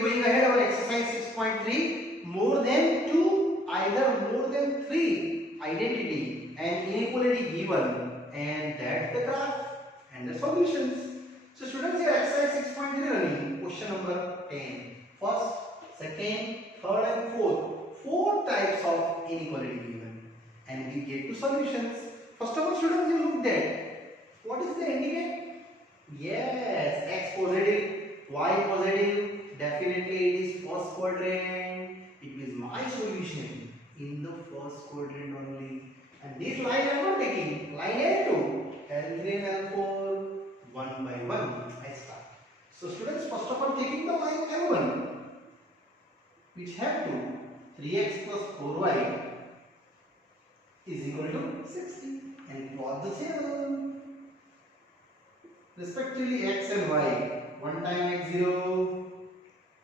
going ahead, our exercise 6.3, more than 2, either more than 3 identity and inequality given, and that's the graph and the solutions. So students, here exercise 6.3 running, question number 10. First, second, third and fourth. 4 types of inequality given, and we get to solutions. First of all, students, you looked at what is the indicate? Yes, x positive, y positive. Definitely it is first quadrant. It is my solution in the first quadrant only. And this line I am not taking. Line L2, L3 and L4, one by one I start. So students, first of all, taking the line L1, which have to 3x plus 4y is equal to 60, and plot the table. Respectively x and y, 1 time x0,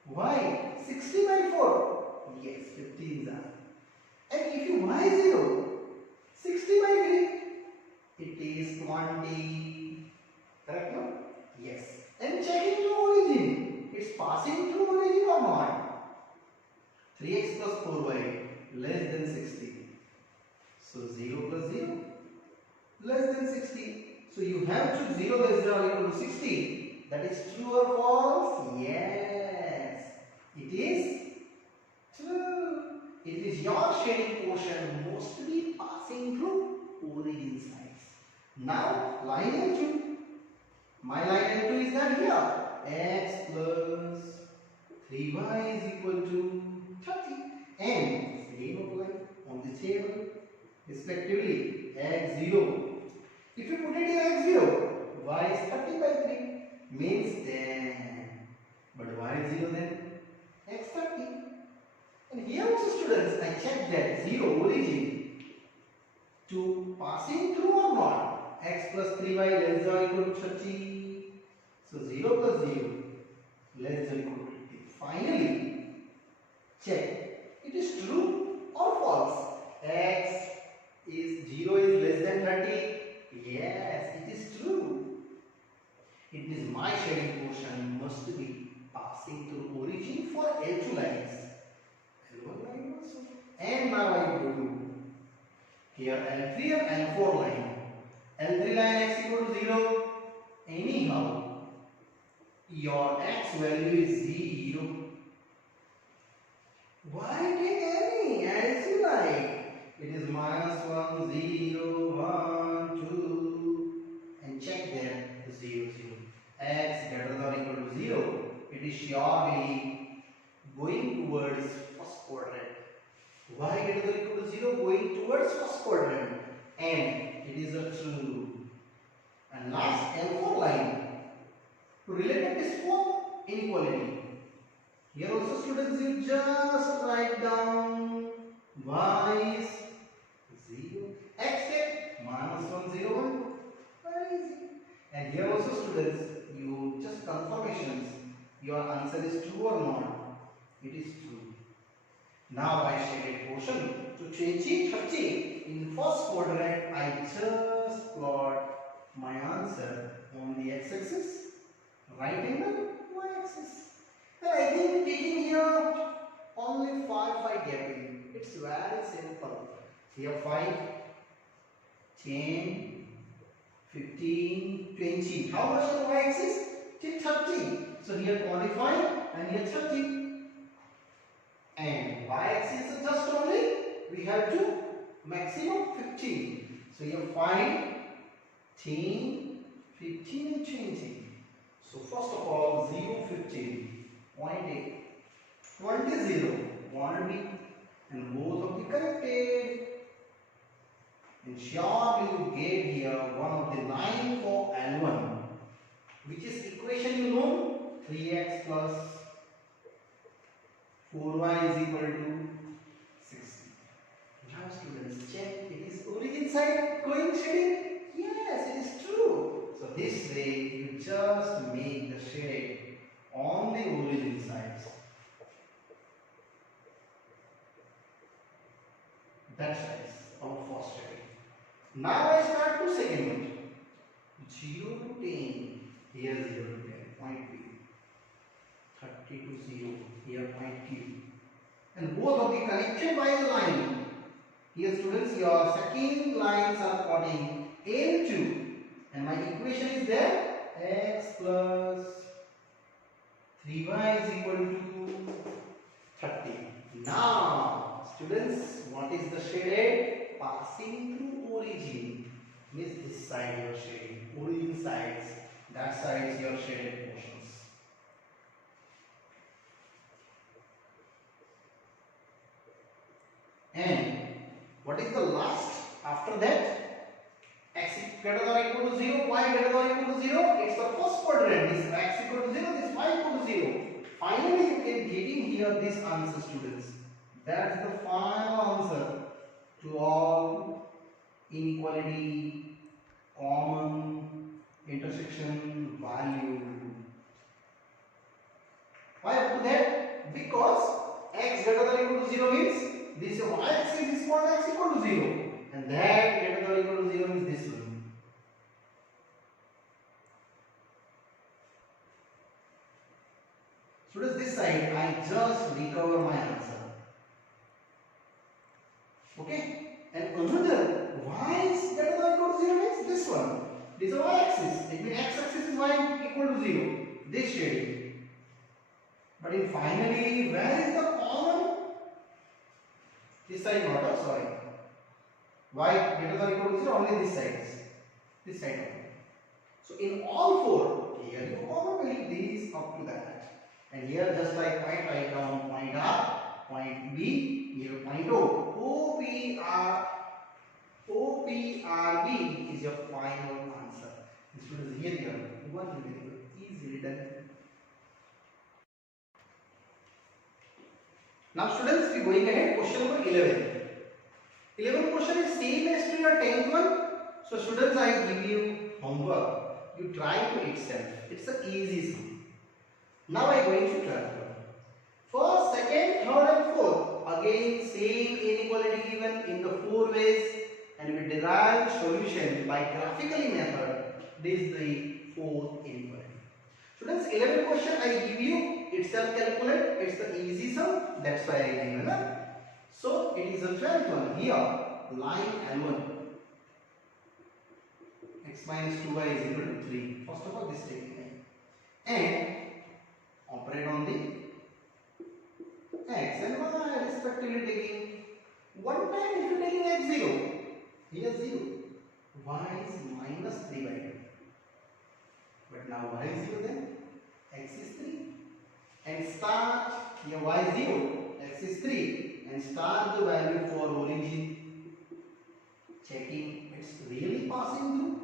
y 60 by 4, yes, 15 are. And if you y0, 60 by 3, it is 20, correct no? Yes. And checking the origin, it's passing through origin or not? 3x plus 4y less than 60. So 0 plus 0 less than 60. So you have to 0 less than or equal to 60. That is true or false? Yes. It is true. It is your shading portion mostly passing through origin sides. Now line L2. My line L2 is that here. X plus 3y is equal to 30. And same apply on the table. Respectively, x0. If you put it in x0, y is 30 by 3 means 10. But y is 0 then? X 30. And here also students, I checked that 0 origin to passing through or not? X plus 3y less than or equal to 30. So 0 plus 0 less than or equal to 50. Finally, check. It is true or false? X is 0 is less than 30. Yes, it is true. It is my shading portion must be passing through origin for L2 lines. L1 line also. And now I go to here L3 and L4 line. L3 line x equal to 0. Anyhow, your x value is 0. Why take any as you like? It is minus 1, 0, 1, 2, and check there 0, 0. X greater than or equal to 0. It is surely going towards first quadrant. Y greater than or equal to 0 going towards first quadrant, and it is a true. And last L4 line to relate this form inequality. Here also students, you just write down y is 0, x get minus 1, 0, 1. Very easy. And here also students, you just confirmations. Your answer is true or not? It is true. Now I shaded portion to 20, 30. In first quadrant, I just plot my answer on the x-axis, right angle, y-axis. And I think taking here only 5 gapping. It's very simple. Here 5, 10, 15, 20. How much on y-axis? Till 30. So here 25 and here 30. And y-axis is just only, we have to maximum 15. So here 5, 10, 15 and 20. So first of all 0, 15. 0.8, 20, 0, 1, and both of the connected. And surely you get here one of the line for L1, which is equation you know, 3x plus 4y is equal to 60. Now students, check, it is origin side coinciding? Yes, it is true. So this way you just make the shade on the origin sides. That size our first shade. Now I start to second one. 0 to 10. Here 0 to 10. Point B. 30. 30 to 0. Here point Q. And both of the connected by the line. Here students, your second lines are pointing L2. And my equation is there. X plus 3y is equal to 30. Now, students, what is the shaded? Passing through origin. Means this side you are shading. Origin sides. That side is your shaded portions. And what is the last after that? X greater than or equal to 0, y greater than or equal to 0. It's the first quadrant. This x equal to 0, this y equal to 0. Finally, you can get in here this answer, students. That's the final answer to all inequality, common, intersection, value. Why up to that? Because x greater than or equal to 0 means this y-axis is called x equal to 0. And that greater than or equal to 0 is this one. Students, this side I just recover my answer. Okay? And another y is greater than or equal to 0 means this one. This is y-axis. It means x-axis is y equal to 0. This shading. But in finally, where is the common? This side not, sorry. Y greater than or equal to 0, only this side is. This side only. So in all four, here you common these up to that. And here just like point write down point R, point B, here point O. OPRB is your final answer. And students, here you have one very easily done. Now students, we are going ahead. Question number 11. 11th question is same as to your 10th one. So students, I give you homework. You try to itself. It's an easy sum. Now I am going to 12th one. First, second, third and fourth. Again same inequality given in the 4 ways. And we derive solution by graphically method. This is the fourth inequality. Students, 11th question I give you itself calculate. It's the easy sum. That's why I given it. So it is the 12th one. Here, line L1. X minus 2y is equal to 3. First of all, this taking line. And operate on the x and y respectively taking. One time if you are taking x 0. Here 0. Y is minus 3 by 2. But now y is 0 then. X is 3. And start, here y is 0. X is 3. And start the value for origin. Checking it's really passing through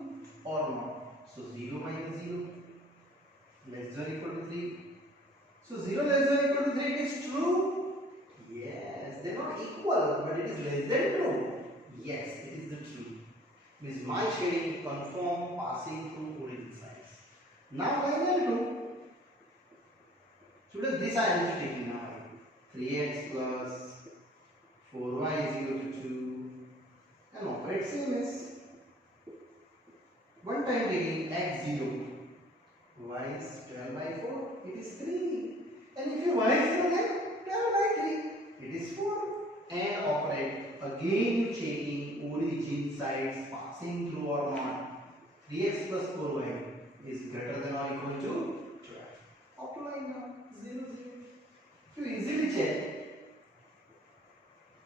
or not. So 0 minus 0 less than or equal to 3. So 0 less than or equal to 3, it is true. Yes, they are not equal, but it is less than true. Yes, it is the true. Means my shading confirm passing through origin sides. Now line L2. Students, this I am taking now. 3x plus 4y is equal to 2. And operate same as. One time taking x 0. Y is 12 by 4. It is 3. And if you y is 0 then 12 by 3. It is 4. And operate. Again checking origin sides passing through or not. 3x plus 4y is greater than or equal to 12. Apply now. 0, 0. If you easily check,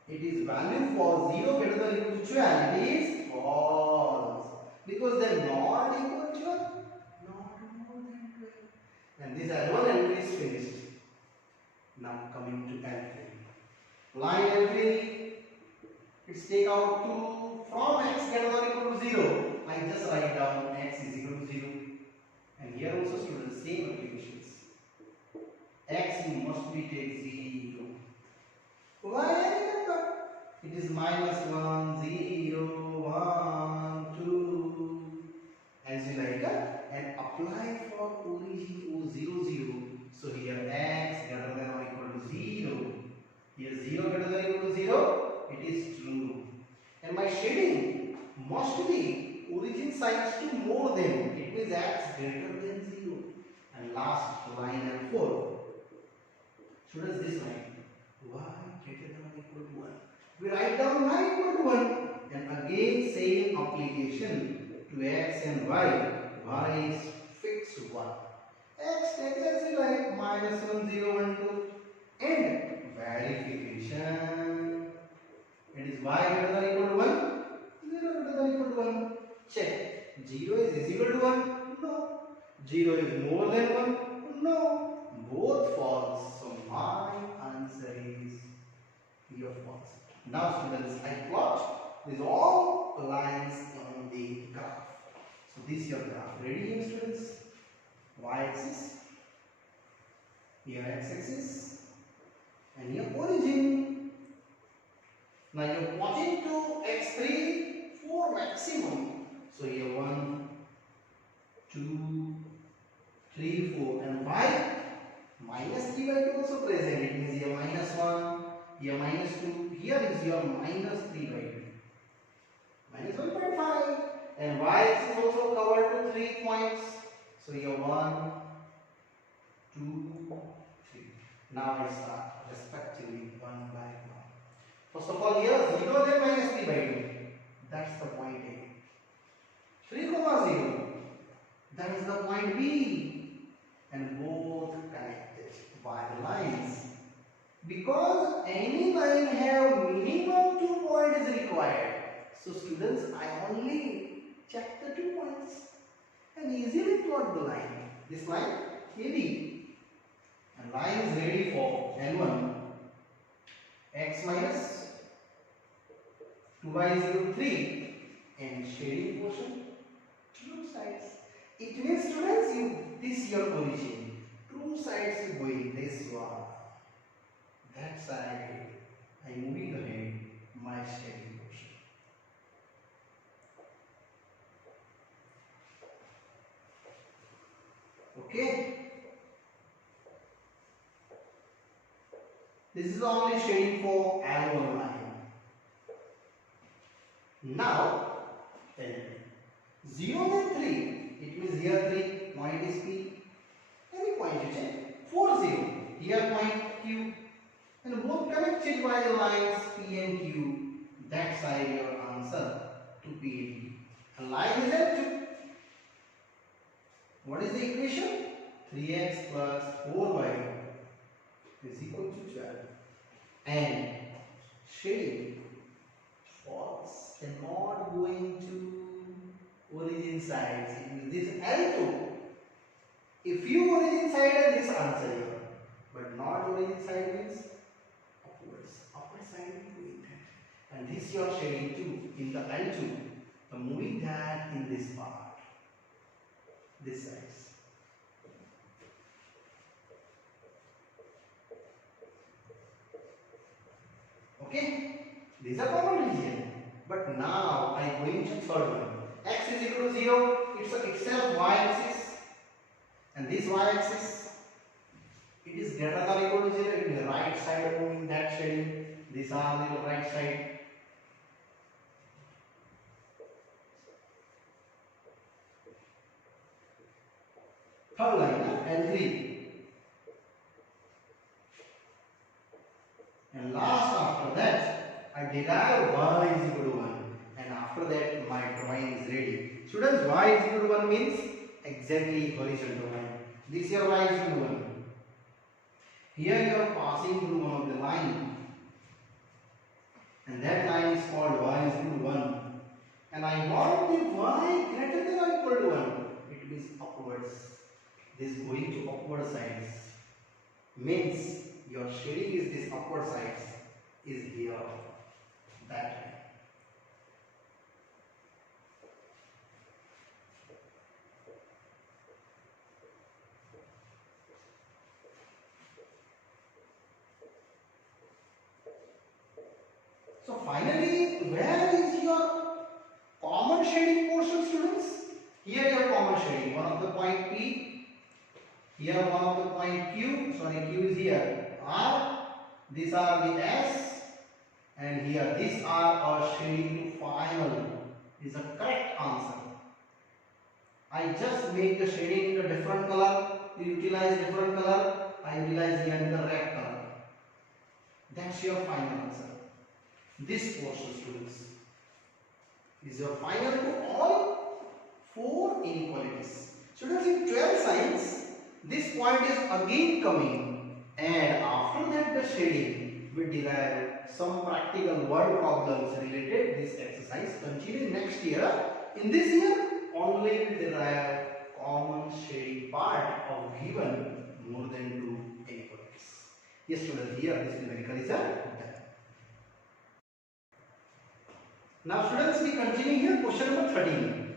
it is value for 0 greater than or equal to 12. It is false. Because they are not equal to 12. Not more than 12. And this L1 L2 is finished. Now coming to L3. Line L3. It's take out 2 from x greater than or equal to 0. I just write down x is equal to 0. And here also students, same applications. X must be take 0. Why? It is minus 1, 0, 1, 2. As you like and apply for origin 0, 0. So here x greater than or equal to 0. Here 0 greater than or equal to 0. It is true. And my shading must be origin sides to more than. It means x greater than 0. And last line L4. Students, this line y greater than or equal to 1. We write down y equal to 1 and again same application to x and y is fixed 1. X takes as you like minus 1, 0, 1, 2 and verification. It is y greater than or equal to 1, 0 greater than or equal to 1. Check. 0 is equal to 1? No. 0 is more than 1? No. Both false. So my answer is your false. Now students, I plot these all lines on the graph. So this is your graph. Ready here students? Y-axis, here x-axis, and here origin. Now you're pointing to x3, 4 maximum. So here 1, 2, 3, 4, and y minus 3 by 2 also present. It means here minus 1, here minus 2, here is your minus 3 by 2, minus 1.5, and y-axis also covered to 3 points. So here 1, 2, 3. Now I start respectively 1 by 1. First of all, here 0 then minus 3 by 2. That's the point A. 3, 0. That is the point B. And both connected by the lines. Because any line have minimum 2 points is required. So students, I only check the 2 points and easily plot the line. This line AB. And line is ready for N1. X minus 2 by 0, 3 and shading portion 2 sides. It means students, this your origin. 2 sides you going this one. That side I am moving ahead my shading portion. Okay. This is only shading for L1 line. Now, 0 and 3, it means here 3, point is P, any point you check, 4, 0, here point Q, and both connected by the lines P and Q, that side your answer to P and Q. A line is L2. What is the equation? 3x plus 4y is equal to 12. And shading false and not going to origin sides. It means this L2. If you origin side and this answer here, but not origin side means upwards. Upper side is going that. And this your shading 2 in the L2. So moving that in this part. This side. Okay, these are common region. But now I am going to third one. X is equal to 0, it's itself y-axis, and this y-axis, it is greater than or equal to 0. It is the right side moving that shading. These are the right side. Third line, L3. And last after that, I derive y is equal to 1. And after that, my drawing is ready. Students, y is equal to 1 means exactly horizontal line. This here y is equal to 1. Here you are passing through one of the line. And that line is called y is equal to 1. And I want the y greater than or equal to 1. It means upwards. This is going to upward sides. Means your shading is this upward sides is here, that way. So finally, where is your common shading portion, students? Here your common shading, one of the point P, here one of the point Q, Q is here. R, these are the S, and here these are our shading to final. Is a correct answer. I just make the shading in a different color. You utilize different color. I utilize here in the red color. That's your final answer. This portion, students, is your final to all 4 inequalities. Students, in 12 science, this point is again coming, and after that the shading, we derive some practical word problems related this exercise. Continue next year. In this year, only we derive common shading part of given more than 2 inequalities. Yes, students, here this numerical is done. Now, students, we continue here. Question number 13.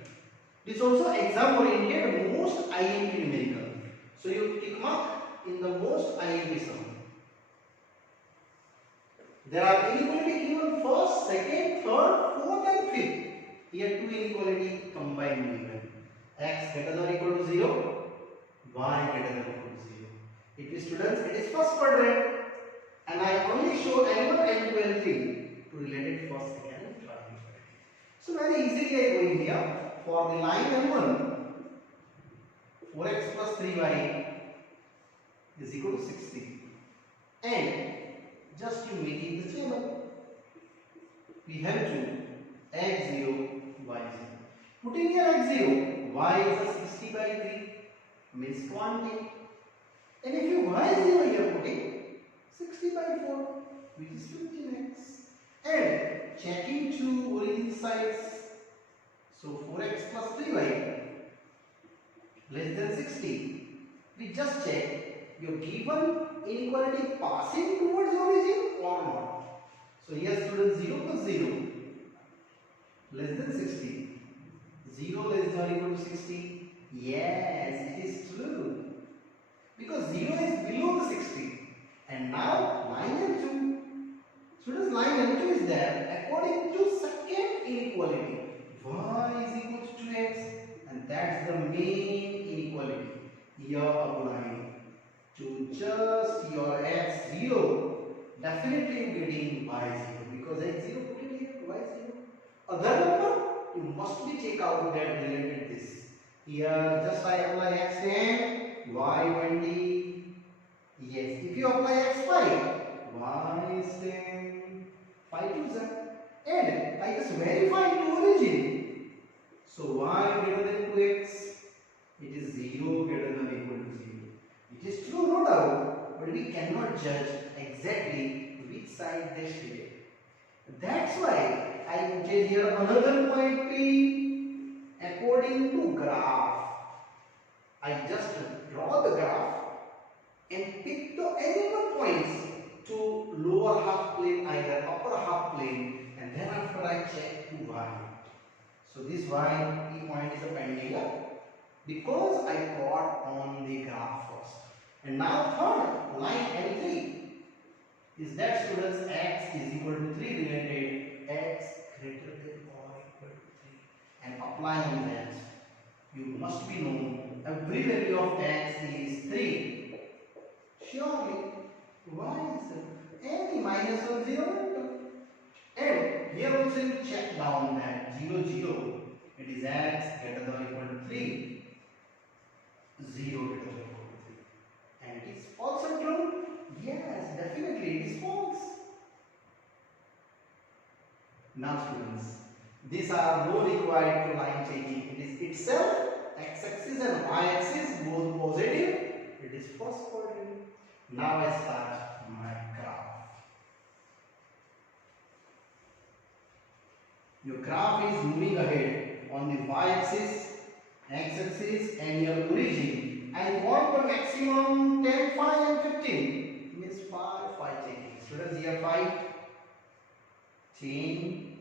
This is also exam oriented, most IMP numerical. So you tick mark in the most IMP sum. There are inequality given first, second, third, fourth and fifth. Here 2 inequality combined given. X greater than or equal to 0, y greater than or equal to 0. It is, students, it is first quadrant, and I only show L1, L2, L3 to related first, second and third. So very easily I go in here for the line M1, 4x plus 3y is equal to 60, and just to make it the table, we have to x0, y0. Putting here x0, y is a 60 by 3 means 20, and if you y0 here putting 60 by 4 which is 15x, and checking to origin sides, so 4x plus 3y less than 60, we just check your given inequality passing towards origin or not. So here, students, 0 plus 0 less than 60, 0 less than or equal to 60. Yes, it is true, because 0 is below the 60. And now line M2, students, line M2 is there according to second inequality, y is equal to 2x, and that's the main inequality. Here applying to just your x0, definitely you getting y0, because x0 put it here, y0. Other number, you must be take out that related this. Here just I apply x10, y20. Yes, if you apply x5, y is 10, 5 to z, and I just verify to origin. So y greater than 2x, it is 0 greater than or equal to 0. It is true, no doubt, but we cannot judge exactly which side they shade. That's why I put here another point P according to graph. I just draw the graph and pick the any one points to lower half plane, either upper half plane, and then after I check to y. So this y P point is a pending because I got on the graph first. And now third, line L3 is that, students, x is equal to 3 related x greater than or equal to 3. And applying that, you must be known every value of x is 3. Surely, y is any minus 1, 0, and here also you check down that 0, 0, it is x greater than or equal to 3, 0 greater than or equal to 3. And it is false or true? Yes, definitely it is false. Now, students, these are no required to line changing. It is itself x-axis and y-axis both positive. It is first quadrant. Now I start my graph. Your graph is moving ahead on the y-axis, x-axis, and your origin. I want the maximum 10, 5 and 15. Means 5 changing. Students, here 5, 10,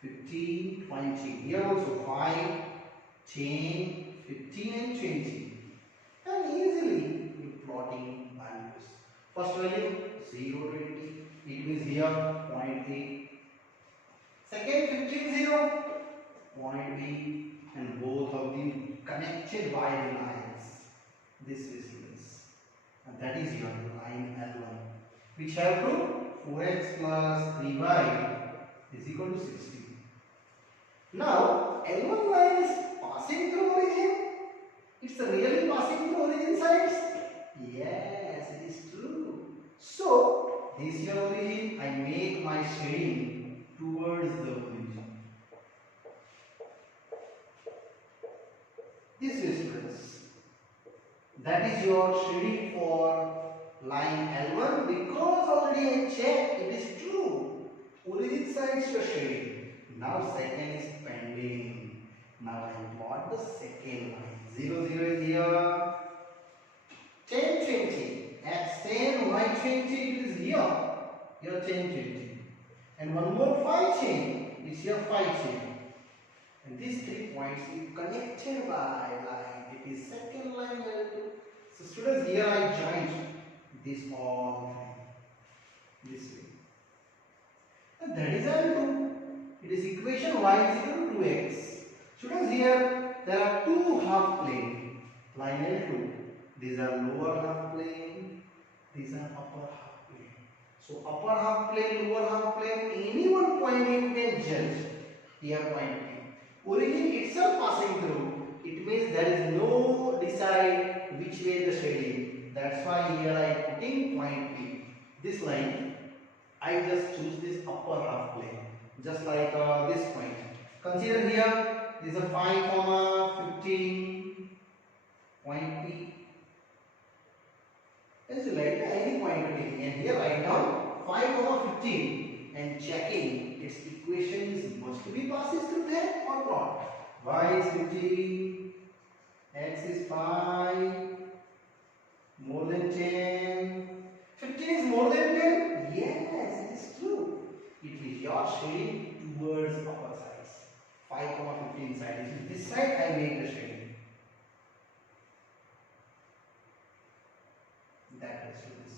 15, 20. Here also 5, 10, 15 and 20. And easily you plotting values. First value 0, 20. It means here 0.8. Second 15, 0. 0.8. And both of the connected by lines. This is this. And that is your line L1, which have to 4x plus 3y is equal to 60. Now L1 line is passing through origin. It's really passing through origin sides. Yes, it is true. So this your origin, I make my shading towards the origin. This way, students. That is your shading for line L1 because already I checked it is true. Origin side is your shading. Now second is pending. Now I plot the second line. 0, 0 is here. 10, 20. X 10, Y 20 it is here. Here 10, 20. And one more 5 chain. It's here 5 chain. And these 3 points is connected by line. It is second line L2. So students, here I joined this all this way. And that is L2. It is equation y is equal to 2x. Students, here there are two half plane. Line L2. These are lower half plane. These are upper half plane. So upper half plane, lower half plane, any one point you can judge. Here point P. Origin itself passing through. It means there is no decide which way the shading. That's why here I am putting point P. This line, I just choose this upper half plane. Just like this point. Consider here, this is a 5, 15 point P. As you like any point you're taking, and here write down 5, 15 and checking its equation must be passes through that or not. Y is 15, X is 5, more than 10. 15 is more than 10? Yes, it is true. It is your shading towards upper sides. 5, 15 side. This side I make the shading. That is to this.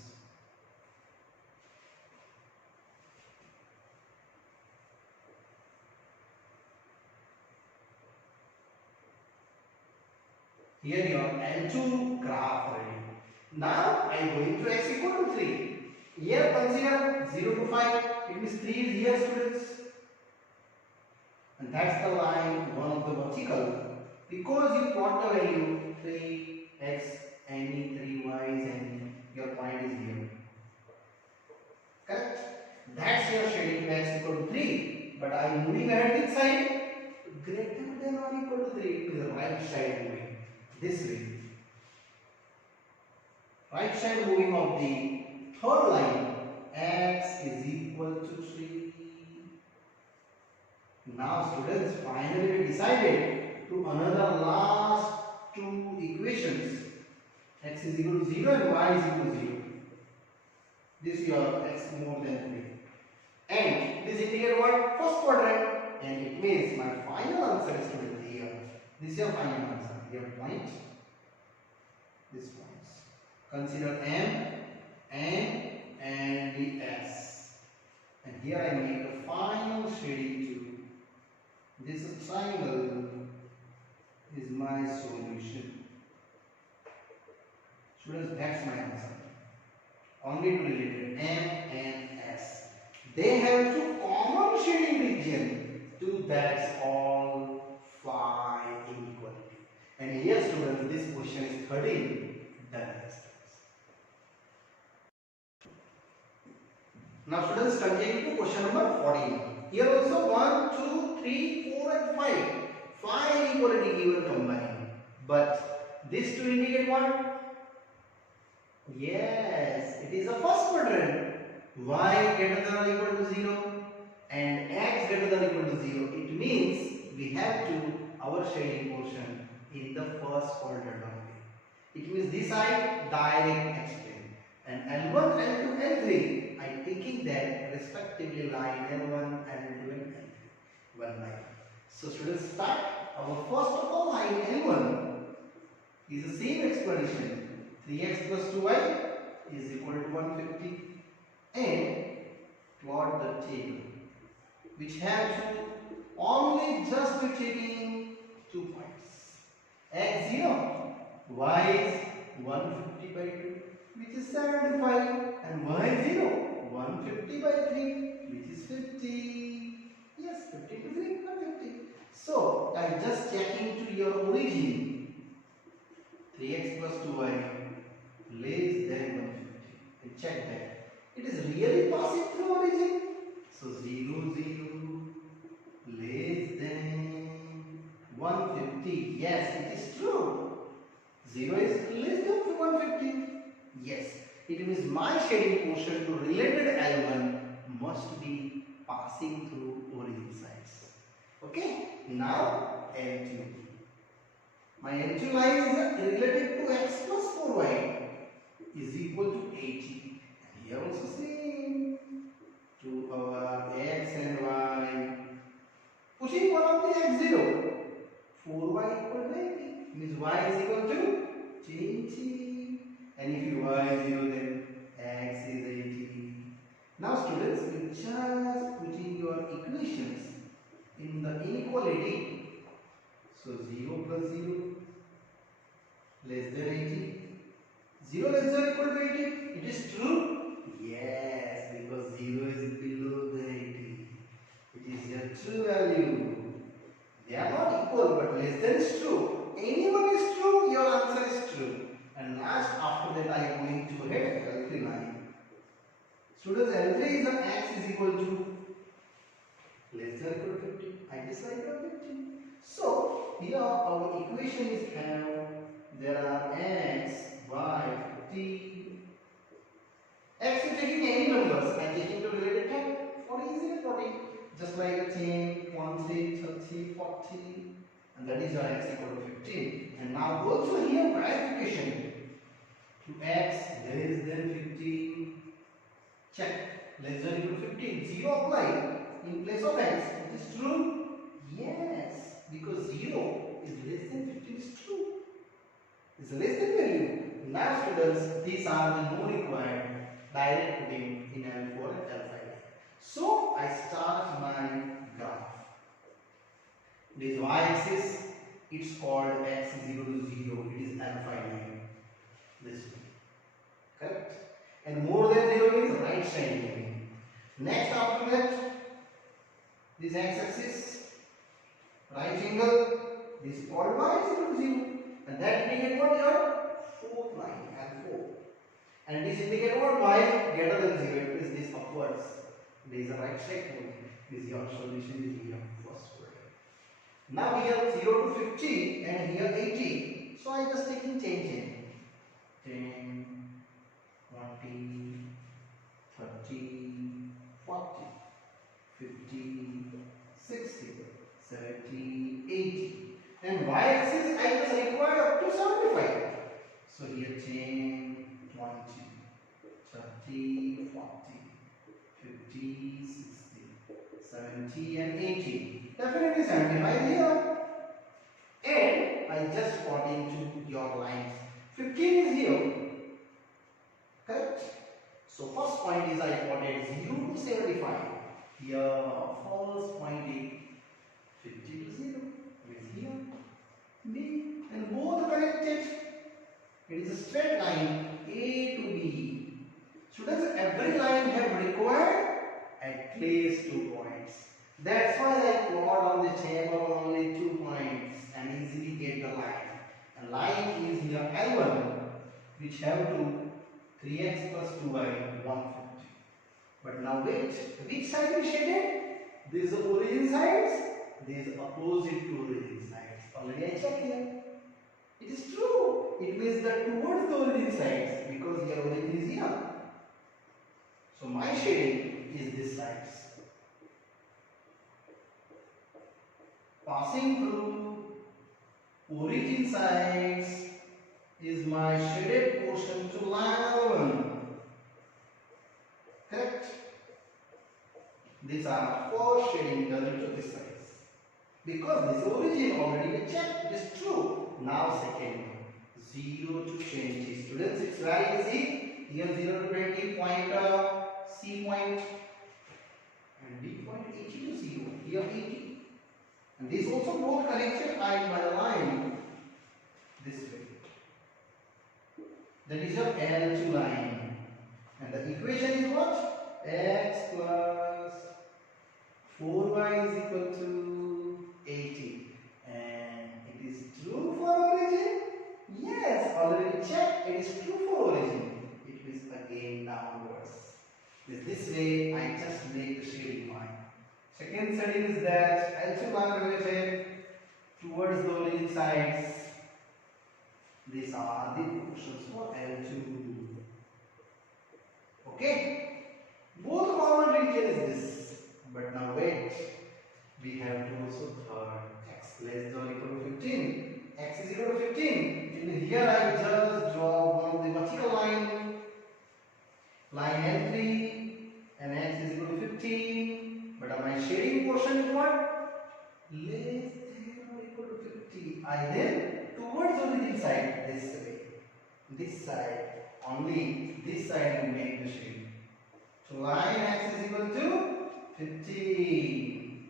Here your L2 graph ready. Now I am going to x equal to 3. Here consider 0 to 5. It means 3 is here, students. And that's the line, one of the vertical. Because you plot the value 3x, any 3y's, and your point is here. Correct? That's your shading x equal to 3. But I am moving ahead which side? Greater than or equal to 3 to the right side moving. This way. Right side moving of the third line, x is equal to 3. Now students, finally we decided to another last two equations. X is equal to 0 and y is equal to 0. This is your x more than 3. And this indicates what? First quadrant. And it means my final answer is to be here. This is your final answer. Your point. This points. Consider M, N, and the S. And here I make a final shading too. This triangle is my solution. Students, that's my answer. Only to related M and S. They have two common shading region. To that's all phi inequality. And here students, this question is 13. Done. Now students, continue to question number 14. Here also 1, 2, 3, 4 and 5. 5 inequality given combined. But this to indicate what? Yes, it is a first quadrant. Y greater than or equal to 0 and x greater than or equal to 0. It means we have to our shading portion in the first quadrant only. It means this side direct explain. And L1, L2, L3, I am taking that respectively line L1, L2 and L3. One line. So students, start. Our first of all line L1 is the same explanation. 3x plus 2y is equal to 150. And plot the table, which have to only just be taking 2 points. X 0, y is 150 by 2, which is 75, and y 0, 150 by 3, which is 50. Yes, 50 to 3, 150. So I am just checking to your origin. 3x plus 2y less than 150. And check that. It is really Yes, it is true. 0 is less than 150. Yes, it means my shading portion to related L1 must be passing through origin sides. Okay, now L2. My L2 line is related to x plus 4y is equal to 80. And here also same to our x and y. Pushing one of the x0. 4y equal to 80 means y is equal to 20. And if you y is 0 then x is 80. Now students, you just putting your equations in the inequality. So 0 plus 0 less than 80. 0 less than or equal to 80. It is true? Yes, because 0 is below the 80. It is your true value. They are not equal but less than is true. Anyone is true, your answer is true. And last after that I am going to head L3 line. Students, L3 is a x is equal to less than or equal to 50. I decide on 50. So here our equation is have there are x, y, 50. X is taking any numbers. I am taking the related type. 40 is in 40. Just like 10, 20, 30, 40. And that is your x equal to 15. And now also here verification. To x less than 15. Check. Less than equal to 15. 0 apply in place of x. It is true? Yes. Because 0 is less than 15 is true. It's a less than value. Now students, these are the no required direct putting in L4 and L5. So I start my graph. This y-axis, it's called x is equal to 0. It is L5 line. This way. Correct? And more than 0 means right side line. Next after that, this x-axis, right angle, this is called y is equal to 0. And that indicate what? Your fourth line, L4. And this indicate what? Y greater than 0. It is this upwards. There is a right side point. This your solution is here first word. Now here 0 to 50 and here 80. So I just taking change 10, 20, 30, 40, 50, 60, 70, 80. And y-axis I just require up to 75. So here 10, 20, 30, 40, 50, 60, 70 and 80. Definitely 75 here. And I just got into your lines. 15 is here. Correct? So first point is I plotted 0 to 75. Here first point is 50 to 0. Is here. B. And both connected. It is a straight line A to B. Students, every line have required at least 2 points. That's why I plot on the table only 2 points and easily get the line. And line is here L1, which have to 3x plus 2y 150. But now wait, which side is shaded? These are origin sides, these are opposite to origin sides. Already I checked here. It is true. It means that towards the origin sides because your origin is here. So my shading is this sides. Passing through origin sides is my shaded portion to line 1. Correct? These are 4 shading done to this sides. Because this origin already we checked, it is true. Now second one, 0 to 20. Students, it's very easy. Here 0 to 20 point C point and D point 80 to 0. Here 80. And this also both connected by a line this way. That is your L2 line. And the equation is what? X plus 4y is equal to 80. And it is true for origin? Yes, already checked. It is true for origin. It is again downwards. This way I just make the shading line. Second setting is that L2 line related towards the origin sides. These are the portions for L2. Okay? Both common region is this. But now wait. We have to also third. X less than or equal to 15. X is equal to 15. In here I just draw one of the vertical line. Line L3. And X is equal to 15. But my shading portion is what? Less than or equal to 50. I then towards origin side this way. This side. Only this side will make the shading. So line X is equal to 15.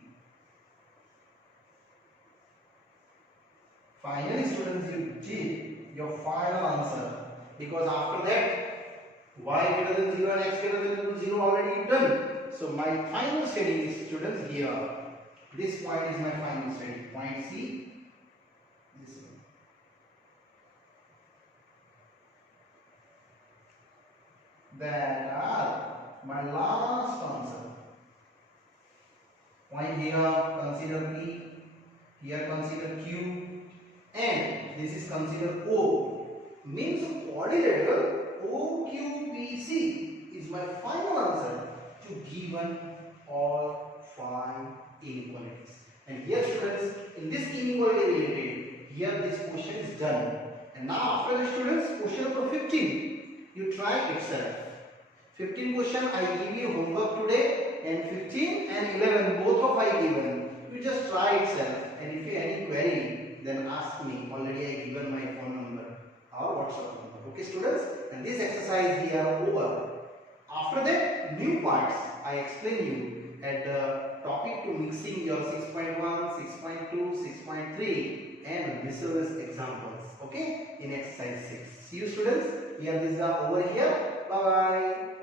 Finally students, you did your final answer. Because after that y greater than 0 and x greater than 0 already done. So my final shading is students here. This point is my final shading. Point C. This one. That are my last answer. Point here, consider P. Here consider Q. And this is considered O. Means quadrilateral OQPC is my final answer to given all 5 inequalities. And here students, in this inequality related, here this question is done. And now after the students, question number 15, you try itself. 15 question I give you homework today, and 15 and 11 both of I given. You just try itself, and if you have any query, then ask me. Already I given my phone number or WhatsApp number. Okay students, and this exercise here over. After that, new parts I explain you at the topic to mixing your 6.1, 6.2, 6.3 and miscellaneous examples. Okay, in exercise 6. See you students. Here these are over here. Bye bye.